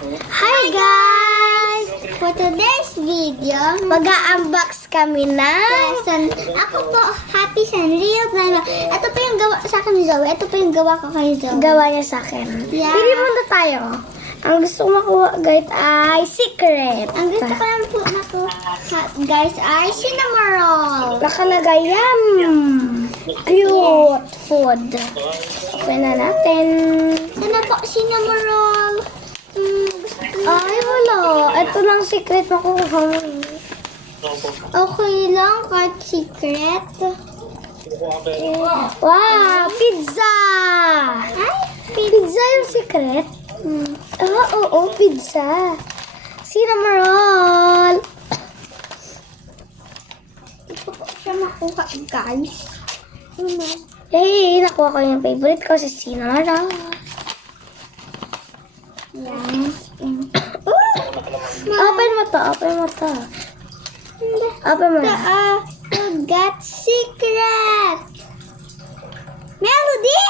Hi guys! For today's video, mag-unbox kami na. Ako po, Happy Sanrio. Ito po yung gawa sa akin ni Zoe. Ito po yung gawa ko kay Zoe. Gawa niya sa akin. Yeah. Pili muna tayo. Ang gusto ko makuha guys ay secret. Ang gusto ko lang po makuha guys ay cinnamon roll. Nakalagay yum. Cute food. Open na natin. Ano po, cinnamon roll. Ay, wala. Ito lang secret makukuha mo. Okay lang, kahit secret. Wow, pizza! Ay, pizza yung secret? Oo, pizza. Cinnamon roll. Ito po siya makuha, guys. Hey, nakuha ko yung favorite ko, si cinnamon roll. Yan. Open mo to. Open mo. Got secret. Melody!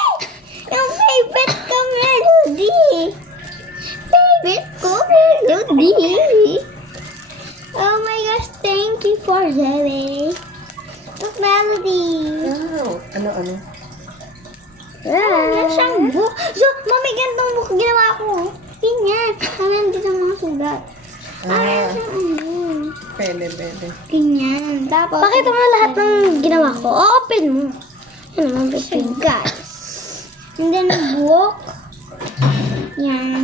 Yung favorite ko, Melody. Favorite ko, Melody. Oh my gosh, thank you for Zoe. Look, Melody. Wow. Ano? Yan siyang book. So, mami, ganitong book ginawa ko. Ganyan. Nandito ang mga sulat. Pwede. Ganyan. Tapos, pakita mo lahat ng ginawa ko. Open mo. Yan naman, open. Guys. And then, book. Yan.